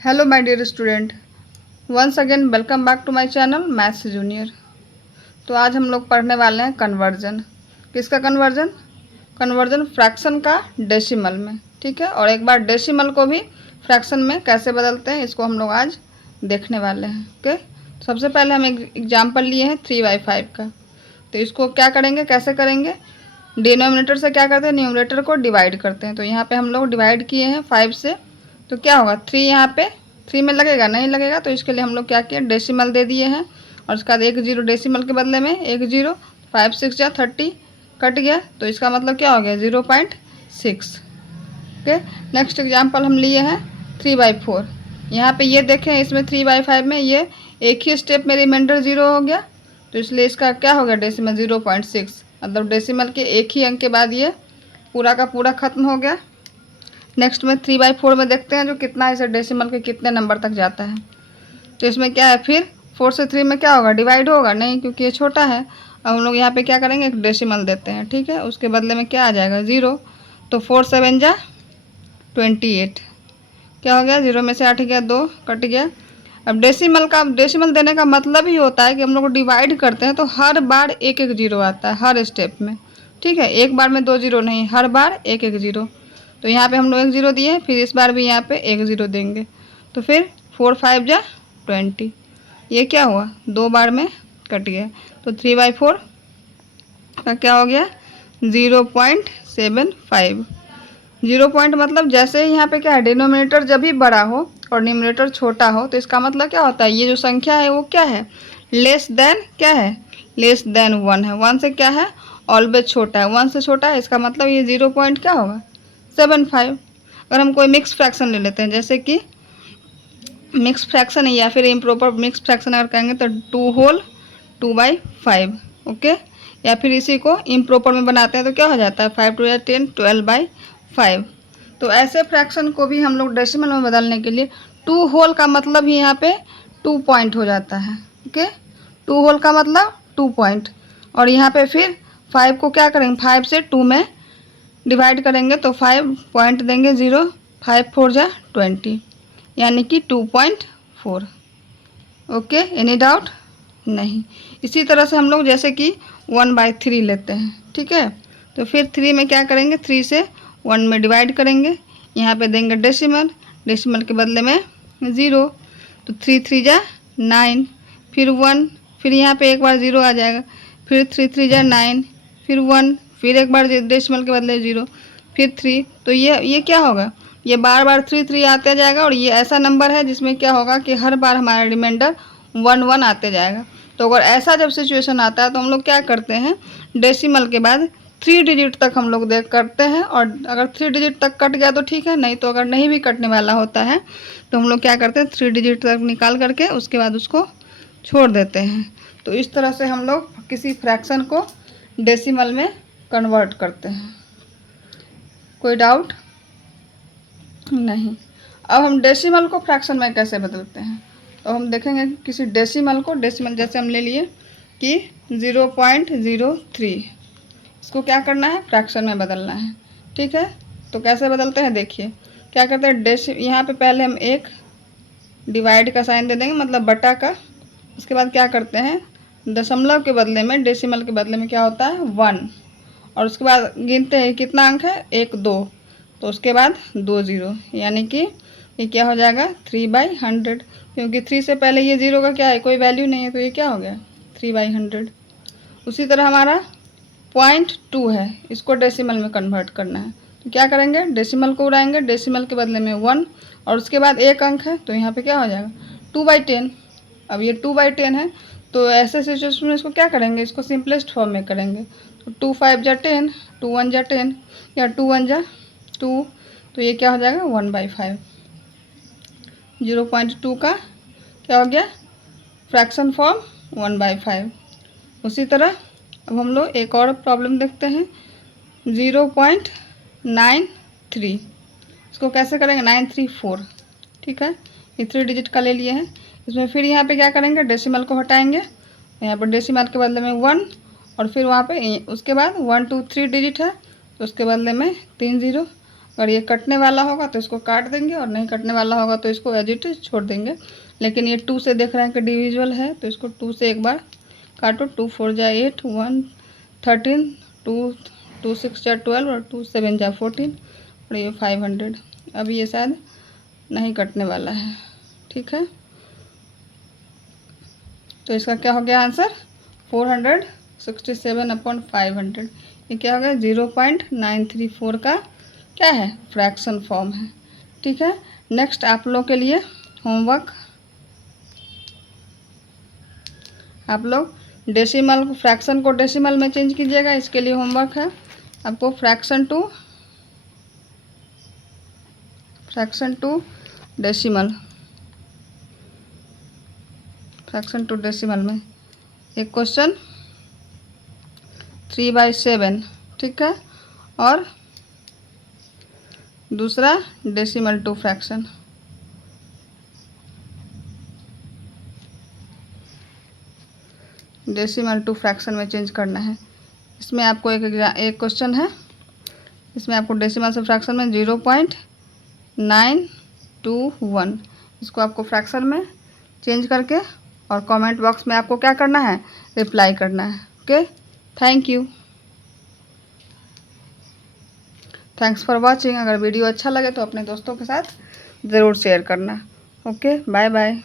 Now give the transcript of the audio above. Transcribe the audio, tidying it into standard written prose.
Hello my dear student, once again welcome back to my channel maths junior. तो आज हम लोग पढ़ने वाले हैं कन्वर्जन। किसका कन्वर्जन? कन्वर्जन फ्रैक्शन का डेसिमल में। ठीक है, और एक बार डेसिमल को भी फ्रैक्शन में कैसे बदलते हैं इसको हम लोग आज देखने वाले हैं। ओके, सबसे पहले हम एक एग्जाम्पल लिए हैं 3/5 का। तो इसको क्या करेंगे, कैसे करेंगे? डिनोमिनेटर से क्या करते हैं, न्यूमरेटर को डिवाइड करते हैं। तो यहाँ पे हम लोग डिवाइड किए हैं 5 से, तो क्या होगा 3 यहाँ पे 3 में लगेगा, नहीं लगेगा। तो इसके लिए हम लोग क्या किए, डेसिमल दे दिए हैं और उसके बाद 1 0 डेसिमल के बदले में 1 0। 5 6 या 30 कट गया, तो इसका मतलब क्या हो गया 0.6। ओके, नेक्स्ट एग्जाम्पल हम लिए हैं 3/4। यहाँ पे ये देखें, इसमें 3/5 में ये एक ही स्टेप में रिमाइंडर 0 हो गया, तो इसलिए इसका क्या हो गया डेसिमल 0.6। मतलब डेसिमल के एक ही अंक के बाद ये पूरा का पूरा खत्म हो गया। नेक्स्ट में 3/4 में देखते हैं जो कितना इसे डेसिमल के कितने नंबर तक जाता है। तो इसमें क्या है, फिर 4 से 3 में क्या होगा, डिवाइड होगा नहीं, क्योंकि ये छोटा है। अब हम लोग यहाँ पे क्या करेंगे, एक डेसिमल देते हैं। ठीक है, उसके बदले में क्या आ जाएगा 0। तो 4 7 जा 28, क्या हो गया 0 में से 8 गया, 2 कट गया। अब डेसिमल देने का मतलब ही होता है कि हम लोग डिवाइड करते हैं तो हर बार एक एक जीरो आता है हर स्टेप में। ठीक है, एक बार में 2 0 नहीं, हर बार एक एक जीरो। तो यहाँ पे हम लोग 1 0 दिए, फिर इस बार भी यहाँ पे 1 0 देंगे। तो फिर 4 5 जा 20, ये क्या हुआ 2 बार में कट गया। तो 3/4 का क्या हो गया 0.75। 0 पॉइंट मतलब जैसे ही यहाँ पे क्या है, डिनोमिनेटर जब भी बड़ा हो और न्यूमरेटर छोटा हो, तो इसका मतलब क्या होता है, ये जो संख्या है वो क्या है, लेस देन क्या है, लेस देन 1 है। 1 से क्या है, ऑलवेज छोटा है। 1 से छोटा है, इसका मतलब ये 0 पॉइंट क्या होगा 75। अगर हम कोई मिक्स फ्रैक्शन ले लेते हैं, जैसे कि मिक्स फ्रैक्शन है या फिर इम्प्रॉपर मिक्स फ्रैक्शन अगर कहेंगे तो 2 होल 2/5। ओके, या फिर इसी को इम्प्रॉपर में बनाते हैं तो क्या हो जाता है 5 2 10 12/5। तो ऐसे फ्रैक्शन को भी हम लोग डेसिमल में बदलने के लिए 2 होल का मतलब ही यहाँ पे 2 पॉइंट हो जाता है। ओके, 2 होल का मतलब 2 पॉइंट, और यहाँ पे फिर 5 को क्या करेंगे, 5 से 2 में डिवाइड करेंगे तो 5 पॉइंट देंगे 0। 5 4 जा 20, यानी कि 2.4। Okay, any doubt? नहीं। इसी तरह से हम लोग जैसे कि 1/3 लेते हैं। ठीक है, तो फिर 3 में क्या करेंगे, 3 से 1 में डिवाइड करेंगे, यहाँ पे देंगे डेसिमल, डेसिमल के बदले में 0। तो 3 3 जा 9, फिर 1, फिर यहाँ पे एक बार 0 आ जाएगा, फिर 3 3 जा 9, फिर 1, फिर एक बार डेसिमल के बदले 0, फिर 3। तो ये क्या होगा, ये बार बार 3 3 आते जाएगा, और ये ऐसा नंबर है जिसमें क्या होगा कि हर बार हमारा रिमाइंडर 1 1 आते जाएगा। तो अगर ऐसा जब सिचुएशन आता है तो हम लोग क्या करते हैं, डेसिमल के बाद 3 डिजिट तक हम लोग देख करते हैं, और अगर 3 डिजिट तक कट गया तो ठीक है, नहीं तो अगर नहीं भी कटने वाला होता है तो हम लोग क्या करते हैं 3 डिजिट तक निकाल करके उसके बाद उसको छोड़ देते हैं। तो इस तरह से हम लोग किसी फ्रैक्शन को डेसिमल में कन्वर्ट करते हैं। कोई डाउट? नहीं। अब हम डेसिमल को फ्रैक्शन में कैसे बदलते हैं, तो हम देखेंगे कि किसी डेसिमल को, डेसिमल जैसे हम ले लिए कि 0.03, इसको क्या करना है, फ्रैक्शन में बदलना है। ठीक है, तो कैसे बदलते हैं देखिए। क्या करते हैं, यहाँ पे पहले हम एक डिवाइड का साइन दे देंगे, मतलब बटा का। उसके बाद क्या करते हैं, दशमलव के बदले में, डेसिमल के बदले में क्या होता है 1, और उसके बाद गिनते हैं कितना अंक है 1 2, तो उसके बाद 2 0, यानी कि ये क्या हो जाएगा 3/100, क्योंकि 3 से पहले ये 0 का क्या है, कोई वैल्यू नहीं है, तो ये क्या हो गया 3/100। उसी तरह हमारा 0.2 है, इसको डेसिमल में कन्वर्ट करना है, तो क्या करेंगे, डेसिमल को उड़ाएंगे, डेसिमल के बदले में 1, और उसके बाद एक अंक है, तो यहाँ पे क्या हो जाएगा 2/10। अब ये 2/10 है, तो ऐसे सिचुएशन में इसको क्या करेंगे, इसको सिंपलेस्ट फॉर्म में करेंगे। तो 2 5 जा 10, 2 1 जा 10, या 2 1 जा 2, तो ये क्या हो जाएगा 1/5। 0.2 का क्या हो गया फ्रैक्शन फॉर्म 1/5। उसी तरह अब हम लोग एक और प्रॉब्लम देखते हैं 0.93, इसको कैसे करेंगे 934। ठीक है, ये 3 डिजिट का ले लिए हैं। इसमें फिर यहाँ पे क्या करेंगे, डेसिमल को हटाएंगे, यहाँ पर डेसिमल के बदले में 1, और फिर वहाँ पे उसके बाद 1 2 3 डिजिट है, तो उसके बदले में 3 0। और ये कटने वाला होगा तो इसको काट देंगे, और नहीं कटने वाला होगा तो इसको एज इट इज छोड़ देंगे। लेकिन ये 2 से देख रहे हैं कि डिविजिबल है, तो इसको 2 से एक बार काटो। 2 4 जा 8, 1 13, 2 6 जा 12 और 2 7 जा 14 और ये 500। अब ये शायद नहीं कटने वाला है, ठीक है। तो इसका क्या हो गया आंसर, 467/500। ये क्या हो गया, 0.934 का क्या है, फ्रैक्शन फॉर्म है, ठीक है। नेक्स्ट आप लोग के लिए होमवर्क, आप लोग डेसिमल फ्रैक्शन को डेसिमल में चेंज कीजिएगा। इसके लिए होमवर्क है आपको fraction to decimal, fraction to decimal में एक क्वेश्चन 3/7, ठीक है, और दूसरा decimal to fraction. Decimal to fraction में चेंज करना है। इसमें आपको एक क्वेश्चन है, इसमें आपको डेसिमल से फ्रैक्शन में 0.921, इसको आपको फ्रैक्शन में चेंज करके और कमेंट बॉक्स में आपको क्या करना है, रिप्लाई करना है। Okay, thank you, thanks for watching. अगर वीडियो अच्छा लगे तो अपने दोस्तों के साथ ज़रूर शेयर करना। Okay, bye bye.